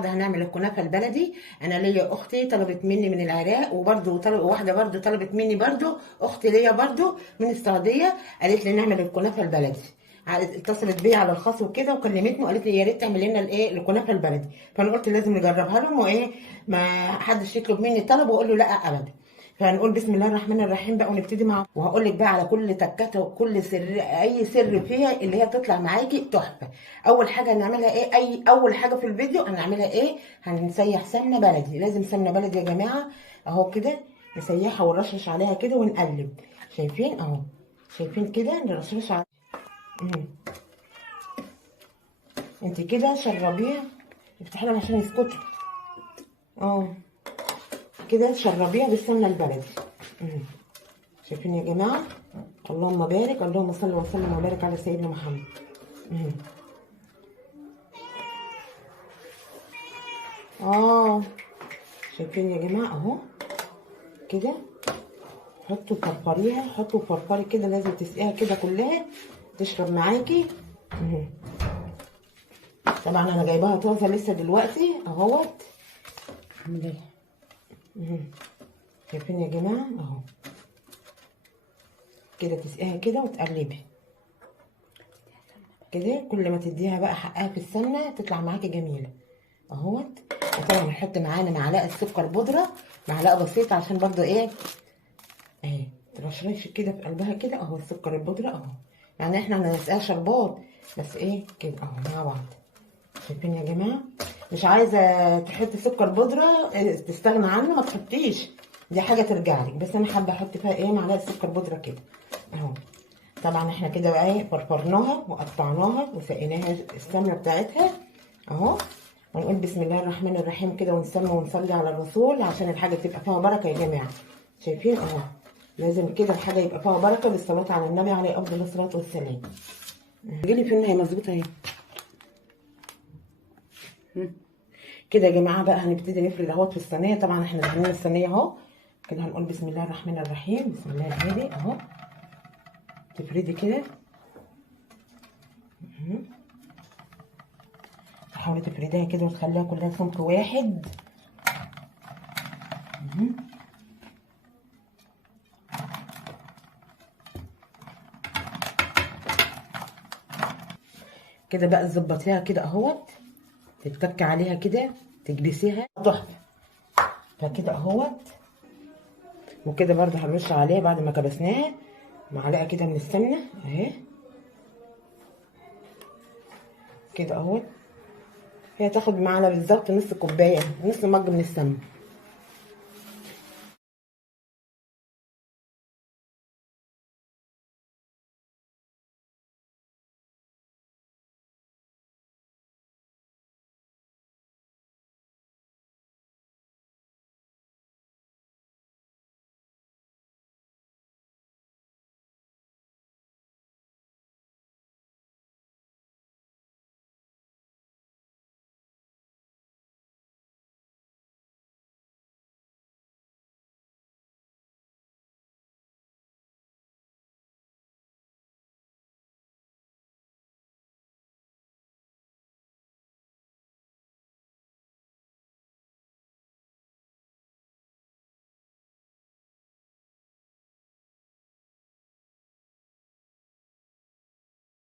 بعض هنعمل الكنافه البلدي. انا ليا اختي طلبت مني من العراق، وبرده واحده برده طلبت مني برده اختي ليا برده من السعوديه، قالت لي نعمل الكنافه البلدي. اتصلت بيا على الخاص وكده وكلمتني وقالت لي يا ريت تعمل لنا الايه الكنافه البلدي. فانا قلت لازم نجربها لهم، وايه ما حدش يطلب مني طلب واقول له لا ابدا. فهنقول بسم الله الرحمن الرحيم بقى ونبتدي مع، وهقول لك بقى على كل تكته وكل سر، اي سر فيها اللي هي تطلع معاكي تحفه. اول حاجه هنعملها ايه؟ اول حاجه في الفيديو هنعملها ايه؟ هنسيح سمنه بلدي. لازم سمنه بلدي يا جماعه. اهو كده نسيحها ونرشش عليها كده ونقلب. شايفين اهو؟ شايفين كده نرشش عليها. انت كده شربيها، افتحي لهم عشان يسكتوا. اه كده شربيها بالسمنه البلدي. شايفين يا جماعه؟ اللهم بارك، اللهم صل وسلم وبارك على سيدنا محمد. شايفين يا جماعه اهو كده. حطوا فرفريها، حطوا فرفري كده، لازم تسقيها كده كلها تشرب معاكي. طبعا انا جايباها طازه لسه دلوقتي اهوت. شايفين يا جماعه اهو كده، تسقيها كده وتقلبي كده. كل ما تديها بقى حقها في السمنه تطلع معاكي جميله اهوت. وطبعا هنحط معانا معلقه سكر بودره، معلقه بسيطه عشان برضو ايه اهي ترشرش كده في قلبها كده اهو. السكر البودره اهو، يعني احنا هنسقيها شربات بس ايه كده اهو مع بعض. شايفين يا جماعه؟ مش عايزه تحطي سكر بودره تستغنى عنه ما تحطيش، دي حاجه ترجع لك، بس انا حابه احط فيها ايه معلقه سكر بودره كده اهو. طبعا احنا كده بقى ايه فرفرناها وقطعناها وسقيناها السمنه بتاعتها اهو. ونقول بسم الله الرحمن الرحيم كده ونسمي ونصلي على الرسول عشان الحاجه تبقى فيها بركه يا جماعه. شايفين اهو؟ لازم كده الحاجه يبقى فيها بركه بالصلاه على النبي عليه افضل الصلاه والسلام. جيلي فين هي مظبوطه اهي كده يا جماعه. بقى هنبتدي نفرد اهوت في الصينيه. طبعا احنا دهنين الصينيه اهو كده. هنقول بسم الله الرحمن الرحيم، بسم الله الهادي اهو. تفردي كده، تحاولي تفرديها كده وتخليها كلها سمك واحد. كده بقى تظبطيها كده اهوت، تتك عليها كده تكبسيها تحفه. فكده اهوت. وكده برضه هنرش عليها بعد ما كبسناها معلقه كده من السمنه اهي كده اهوت. هي تاخد معانا بالظبط نص كوبايه، نص مج من السمنه.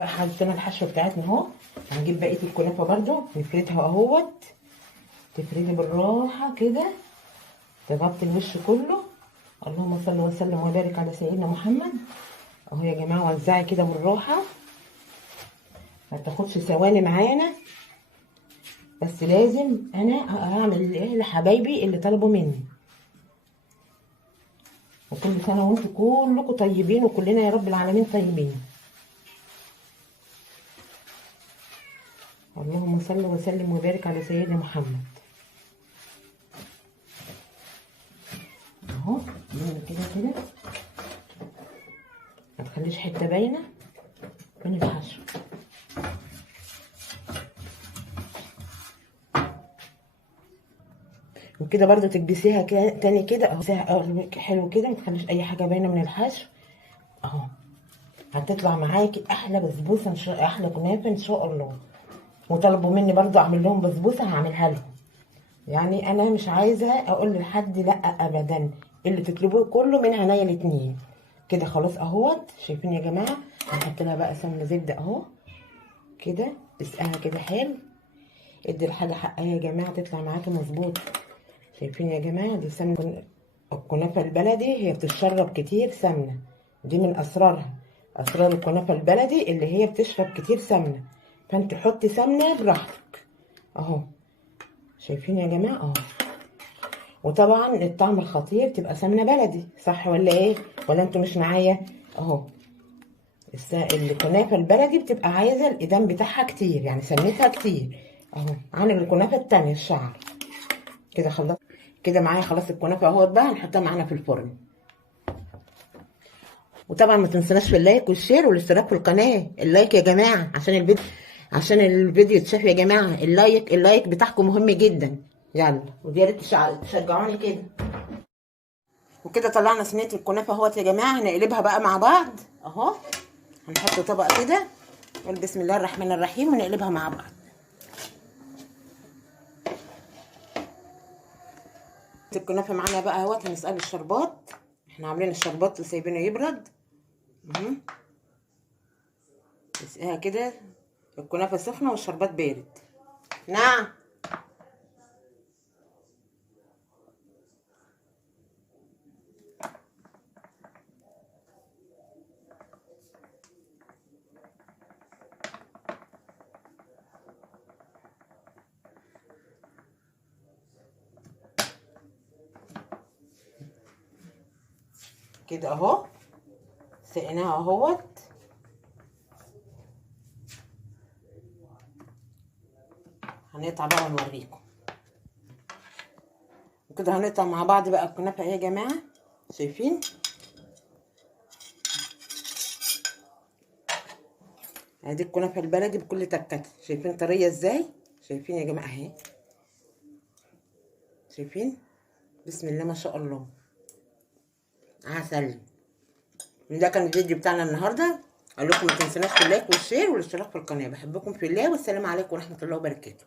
حطينا الحشوه بتاعتنا اهو. هنجيب بقيه الكنافه برضو نفردها اهوت. تفردي بالراحه كده تغطي الوش كله. اللهم صل وسلم وبارك على سيدنا محمد اهو يا جماعه. وزعي كده بالراحه، ما تاخدش ثواني معانا، بس لازم انا هعمل ايه لحبايبي اللي طلبوا مني. وكل سنه وانتم كلكم طيبين وكلنا يا رب العالمين طيبين. اللهم صل وسلم وبارك على سيدنا محمد اهو. كده كده ما تخليش حته باينه من الحشو. وكده برضو تكبسيها كده تاني كده اهو حلو كده، ما تخليش اي حاجه باينه من الحشو اهو. هتطلع معاكي احلى بسبوسه ان شاء، احلى كنافه ان شاء الله. وطلبوا مني برضو اعمل لهم بسبوسه، هعملها لهم. يعني انا مش عايزه اقول لحد لا ابدا، اللي تطلبوه كله من عينيا الاتنين. كده خلاص اهوت، شايفين يا جماعه؟ هنحط لها بقى سمنه زبده اهو كده، تسقيها كده حلو. ادي الحاجه حقها يا جماعه، تطلع معاكي مظبوط. شايفين يا جماعه؟ دي سمنه الكنافه البلدي، هي بتشرب كتير سمنه. دي من اسرارها، اسرار الكنافه البلدي اللي هي بتشرب كتير سمنه. فانت حطي سمنه براحتك اهو. شايفين يا جماعه اهو؟ وطبعا الطعم الخطير تبقى سمنه بلدي، صح ولا ايه؟ ولا انتوا مش معايا؟ اهو الكنافه البلدي بتبقى عايزه الإدام بتاعها كتير، يعني سمنتها كتير اهو عن الكنافه التانية الشعر. كده خلاص، كده معايا خلاص الكنافه اهوت. بقى هنحطها معانا في الفرن. وطبعا ما تنسوناش في اللايك والشير والاشتراك في القناه. اللايك يا جماعه عشان الفيديو يتشاف يا جماعه. اللايك بتاعكم مهم جدا. يلا، ويا ريت تشجعوني كده. وكده طلعنا صينيه الكنافه اهوت يا جماعه. هنقلبها بقى مع بعض اهو. هنحط طبق كده، نقول بسم الله الرحمن الرحيم ونقلبها مع بعض. الكنافه معانا بقى اهوت. هنسقي الشربات، احنا عاملين الشربات وسايبينه يبرد. نسقيها كده، الكنافه سخنه والشربات بارد. نعم. كده اهو سقيناها اهوت. هنقطع بقى ونوريكم. وكده هنقطع مع بعض بقى الكنافه اهي يا جماعه. شايفين؟ ادي الكنافه البلدي بكل تكاتها. شايفين طريه ازاي؟ شايفين يا جماعه اهي؟ شايفين؟ بسم الله ما شاء الله، عسل. ده كان الفيديو بتاعنا النهارده. اقول لكم ما تنسوناش في اللايك والشير والاشتراك في القناه. بحبكم في الله، والسلام عليكم ورحمه الله وبركاته.